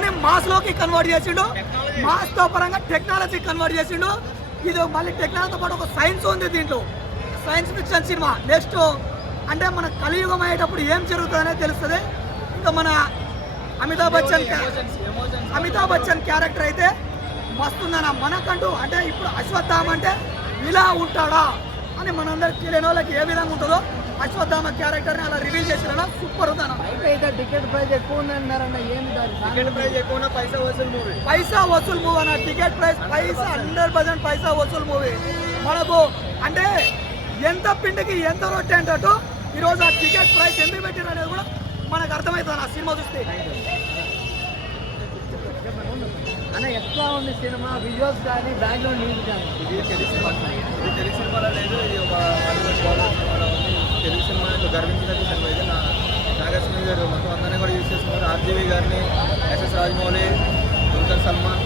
సినిమాని మాస్లోకి కన్వర్ట్ చేసిండు, మాస్తో పరంగా టెక్నాలజీ కన్వర్ట్ చేసిండు. ఇది మళ్ళీ టెక్నాలజీతో పాటు ఒక సైన్స్ ఉంది దీంట్లో, సైన్స్ ఫిక్షన్ సినిమా. నెక్స్ట్ అంటే మన కలియుగం అయ్యేటప్పుడు ఏం జరుగుతుందనే తెలుస్తుంది. ఇంకా మన అమితాబ్ బచ్చన్ క్యారెక్టర్ అయితే మస్తుందన్న. మనకంటూ అంటే ఇప్పుడు అశ్వత్థామ అంటే ఇలా ఉంటాడా అని మనందరికి తెలియని వాళ్ళకి ఏ విధంగా ఉంటుందో అశ్వత్థామ క్యారెక్టర్ని అలా రివీల్ చేసిన సూపర్ ఉందన్న. టికెట్ ప్రైస్ ఎక్కువ ఉందన్నారన్న, ఏంటి టికెట్ ప్రైస్ ఎక్కువ పైసా వసూలు మూవీ అన్న. టికెట్ ప్రైస్ 100% పైసా వసూలు మూవీ. మనకు అంటే ఎంత పిండికి ఎంత రొట్టె అంటట్టు ఈరోజు ఆ టికెట్ ప్రైస్ ఎందుకు పెట్టారు అనేది కూడా మనకు అర్థమవుతుంది ఆ సినిమా చూస్తే. అన్న ఎక్కువ ఉంది సినిమా, విజువల్స్ కానీ బ్యాక్గ్రౌండ్ మ్యూజిక్ కానీ. ఇది తెలుగు సినిమాలో లేదు, ఇది ఒక తెలుగు సినిమా గర్వించినట్టు సినిమా. ఇది నాగేశ్వరి గారు మొత్తం అందరినీ కూడా యూజ్ చేసుకున్నారు. ఆర్జీవి గారిని, ఎస్ఎస్ రాజమౌళి, దుల్కర్ సల్మాన్,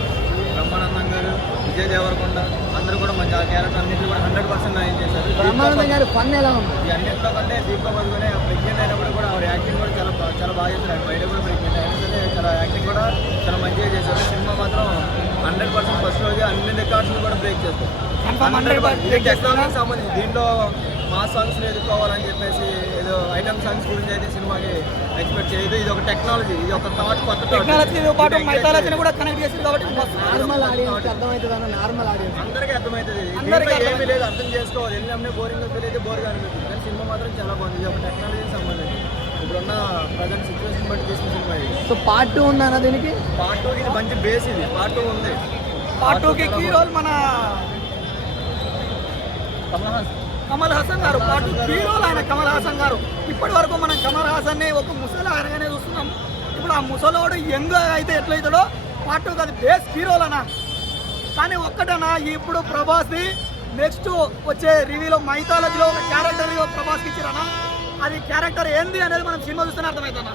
బ్రహ్మానందం గారు, విజయ్ దేవరకొండ అందరూ కూడా మంచి ఆ క్యారెక్టర్ అన్నింటినీ కూడా 100% న్యాయం చేశారు. బ్రహ్మానందం గారు ఫన్ ఎలా ఉంది? ఈ అన్నింటిలో కంటే దీపికా పదుకునే ప్రెగ్నెంట్ అయినప్పుడు కూడా ఆవిడ యాక్టింగ్ కూడా చాలా బాగా చేశారు. బయట కూడా ప్రెగ్నెంట్ అయినా సరే చాలా యాక్టింగ్ కూడా చాలా మంచిగా చేశారు. సినిమా మాత్రం 100% ఫస్ట్ రోజు అన్ని రికార్డ్స్ కూడా బ్రేక్ చేస్తారు. టెక్నాలజీకి సంబంధించి దీంట్లో మా సాంగ్స్ ఎదుర్కోవాలని చెప్పేసి ఏదో ఐటమ్ సాంగ్స్ గురించి అయితే సినిమాకి ఎక్స్పెక్ట్ చేయదు. ఇది ఒక టెక్నాలజీ, ఇది ఒక థాట్, కొత్త టెక్నాలజీతో పాటు మైథాలజీని కూడా కనెక్ట్ చేసింది కాబట్టి నార్మల్ ఆడియన్స్ అర్థమవుతుంది అన్న. నార్మల్ ఆడియన్స్ అందరికీ అర్థమవుతుంది. ఏమీ లేదు, అర్థం చేసుకోవాలి. వెళ్ళినప్పుడే బోరింగ్ ఫీల్ అయితే బోర్గా అనిపిస్తుంది. కానీ సినిమా మాత్రం చాలా బాగుంది. ఇది ఒక టెక్నాలజీకి సంబంధించి ఇప్పుడున్న ప్రజెంట్ సిచ్యువేషన్ బట్టి తీసుకున్న సినిమా ఇది. సో పార్ట్ 2 ఉంది అన్న దీనికి. పార్ట్ 2 ఇది మంచి బేస్. ఇది పార్ట్ 2 ఉంది. పార్ట్ 2కి హీరోలు మన కమల్ హాసన్ గారు. పార్ట్ 2 హీరోలు ఆయన కమల్ హాసన్ గారు. ఇప్పటి వరకు మనం కమల్ హాసన్ని ఒక ముసలి ఆయనగానే చూస్తున్నాం. ఇప్పుడు ఆ ముసలోడు యంగ్ అయితే ఎట్లయితాడో పార్ట్ 2 అది బేస్ హీరోలనా. కానీ ఒక్కటనా ఇప్పుడు ప్రభాస్ది నెక్స్ట్ వచ్చే రివ్యూలో మైథాలజీలో ఒక క్యారెక్టర్ ప్రభాస్కి ఇచ్చిరనా. అది క్యారెక్టర్ ఏంది అనేది మనం సినిమా చూస్తేనే అర్థమవుతున్నా.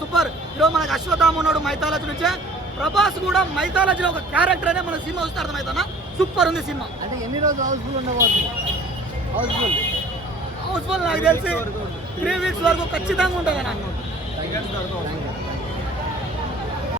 సూపర్. ఈరోజు మనకు అశ్వత్థామ ఉన్నాడు మైథాలజీ నుంచే, ప్రభాస్ కూడా మైథాలజీలో ఒక క్యారెక్టర్ అనే మనం సినిమా చూస్తే అర్థమవుతున్నా. సూపర్ ఉంది సినిమా. అంటే ఎన్ని రోజులు హౌస్ఫుల్ ఉండబోతుంది? హౌస్ఫుల్ నాకు తెలిసి 3 వీక్స్ వరకు ఖచ్చితంగా ఉంటుంది అన్న. Thank you.